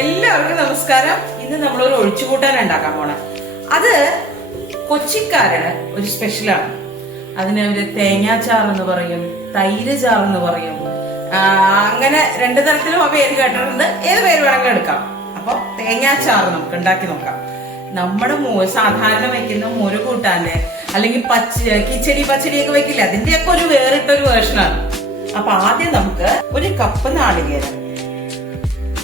എല്ലാവർക്കും നമസ്കാരം. ഇന്ന് നമ്മളൊരു ഒഴിച്ചുകൂട്ടാൻ ഉണ്ടാക്കാൻ പോണേ. അത് കൊച്ചിക്കാരുടെ ഒരു സ്പെഷ്യലാണ്. അതിന് അവര് തേങ്ങാച്ചാർ എന്ന് പറയും, തൈര് ചാർ എന്ന് പറയും. അങ്ങനെ രണ്ടു തരത്തിലും ആ പേര് കേട്ടിട്ടുണ്ട്. ഏത് പേര് വേണമെങ്കിലും എടുക്കാം. അപ്പൊ തേങ്ങാച്ചാർ നമുക്ക് ഉണ്ടാക്കി നോക്കാം. നമ്മുടെ സാധാരണ വെക്കുന്ന മുരു കൂട്ടാന്റെ അല്ലെങ്കിൽ കിച്ചടി പച്ചടിയൊക്കെ വെക്കില്ല, അതിന്റെയൊക്കെ ഒരു വേറിട്ടൊരു വേർഷനാണ്. അപ്പൊ ആദ്യം നമുക്ക് ഒരു കപ്പ് നാളികേരം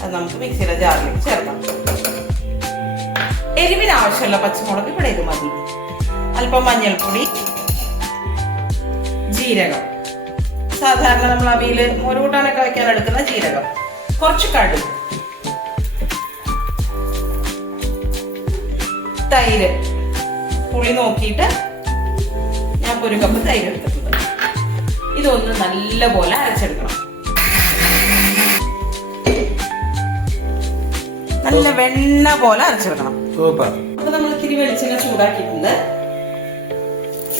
അത് നമുക്ക് മിക്സിയുടെ ജാറിലേക്ക് ചേർക്കാം. എരിവിന് ആവശ്യമുള്ള പച്ചമുളക് ഇവിടെ ഇത് മതി. അല്പം മഞ്ഞൾപ്പൊടി, ജീരകം, സാധാരണ നമ്മൾ അവിയില് മോരുകൂട്ടാനൊക്കെ വെക്കാൻ എടുക്കുന്ന ജീരകം, കുറച്ച് കടുക്, തൈര്. പുളി നോക്കിയിട്ട് ഞാൻ ഒരു കപ്പ് തൈര് എടുത്തിട്ടുണ്ട്. ഇതൊന്ന് നല്ല പോലെ അരച്ചെടുക്കണം. നല്ല വെണ്ണ പോലെ അരച്ചെടുക്കണം. അപ്പൊ നമ്മൾ ഇത്തിരി വെളിച്ചെണ്ണ ചൂടാക്കിയിട്ടുണ്ട്.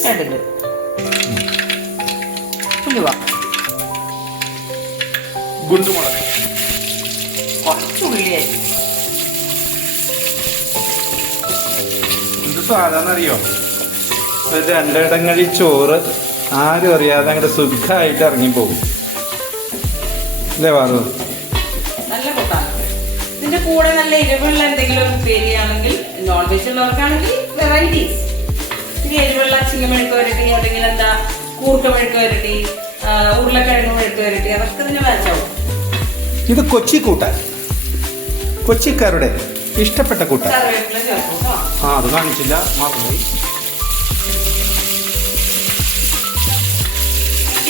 കടുക്, ഉലുവ, കുറച്ച് ഉള്ളിയായി. ഇത് സാധാരണ അറിയോ, രണ്ടിടങ്ങളിൽ ചോറ് ആരും അറിയാതെ അങ്ങോട്ട് സുഖമായിട്ട് ഇറങ്ങിപ്പോകും അല്ലേ പാറു? നല്ല കൂട്ടാണ്. ഇതിന്റെ കൂടെ നല്ല എരിവുള്ള എന്തെങ്കിലും ഒരു ഉപ്പേരിയാണെങ്കിൽ, നോൺ വെജ് ഉള്ളവർക്കാണെങ്കിൽ വെറൈറ്റീസ്. ഇനി എരിവുള്ള ചിങ്ങമെഴുക്ക് വരട്ടി, അല്ലെങ്കിൽ എന്താ കൂർക്ക മെഴുക്ക് വരട്ടി, ഉരുളക്കിഴങ്ങ് മെഴുക്ക് വരട്ടി, അതൊക്കെ ഇതിന് മാച്ചാവും. ഇത് കൊച്ചി കൂട്ടാൻ, കൊച്ചിക്കാരുടെ ഇഷ്ടപ്പെട്ട കൂട്ടാൻ. കറിവേപ്പില ചേർക്കും കേട്ടോ. അത് കാണിച്ചില്ല, മറന്നുപോയി.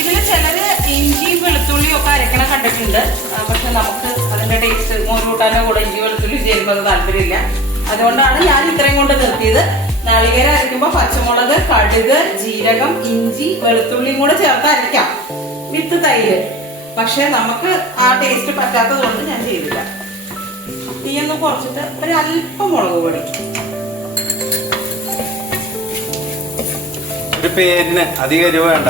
ഇതില് ചിലര് ഇഞ്ചിയും വെളുത്തുള്ളിയും ഒക്കെ അരക്കണ കണ്ടിട്ടുണ്ട്. പക്ഷെ നമുക്ക് അതിന്റെ ടേസ്റ്റ് മോരുകൂട്ടാന്റെ കൂടെ ഇഞ്ചി വെളുത്തുള്ളി ചേരുമ്പോൾ അത് താല്പര്യമില്ല. അതുകൊണ്ടാണ് ഞാൻ ഇത്രയും കൊണ്ട് നിർത്തിയത്. നാളികേരം അരയ്ക്കുമ്പോ പച്ചമുളക്, കടുക്, ജീരകം, ഇഞ്ചി, വെളുത്തുള്ളിയും കൂടെ ചേർത്ത് അരയ്ക്കാം വിത്ത് തൈര്. പക്ഷെ നമുക്ക് ആ ടേസ്റ്റ് പറ്റാത്തത് കൊണ്ട് ഞാൻ ചെയ്തില്ല. തീയൊന്ന് കുറച്ചിട്ട് ഒരു അല്പം മുളക് പൊടി, ഒരു പേരിന് അധികം എരിവ് വേണ്ട.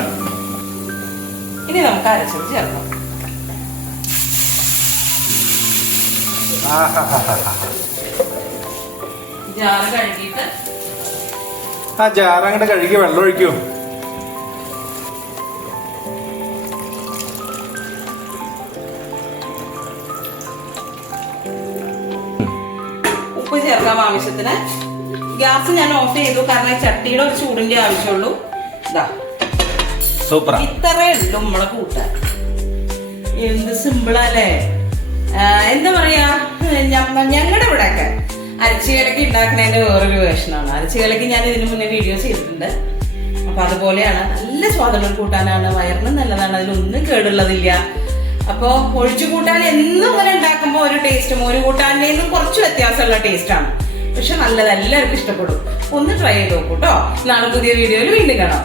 ഇനി നമുക്ക് അരച്ചത് ചേർക്കാം. ജാറ് കഴുകിയിട്ട് ആ ജാറ് അങ്ങോട്ട് കഴുകി വെള്ളം ഒഴിക്കൂ. ഉപ്പ് ചേർക്കാം ആവശ്യത്തിന്. ഗ്യാസ് ഞാൻ ഓഫ് ചെയ്തു, കാരണം ഈ ചട്ടിയുടെ ഒരു ചൂടിന്റെ ആവശ്യമുള്ളൂ. ഇതാ സൂപ്പർ. ഇത്രേ ഉള്ളൂ നമ്മളെ കൂട്ടാൻ. എന്ത് സിമ്പിളല്ലേ. എന്താ പറയാ, ഞങ്ങളുടെ ഇവിടെ ഒക്കെ അരച്ചുകലക്കി ഉണ്ടാക്കുന്നതിന്റെ വേറൊരു വേർഷനാണ്. അരച്ചുകലക്കി ഞാൻ ഇതിനു മുന്നേ വീഡിയോ ചെയ്തിട്ടുണ്ട്. അപ്പൊ അതുപോലെയാണ്. നല്ല സ്വാദുള്ള കൂട്ടാനാണ്, വയറിനും നല്ലതാണ്, അതിലൊന്നും കേടുള്ളതില്ല. അപ്പൊ ഒഴിച്ചു കൂട്ടാൻ എന്നും ഇങ്ങനെ ഉണ്ടാക്കുമ്പോ ഒരു ടേസ്റ്റ് മോര് കൂട്ടാൻ്റെ കുറച്ച് വ്യത്യാസമുള്ള ടേസ്റ്റ് ആണ്. പക്ഷെ നല്ലത്, എല്ലാവർക്കും ഇഷ്ടപ്പെടും. ഒന്ന് ട്രൈ ചെയ്ത് നോക്കൂ കേട്ടോ. നാളെ പുതിയ വീഡിയോയിൽ വീണ്ടും കാണാം.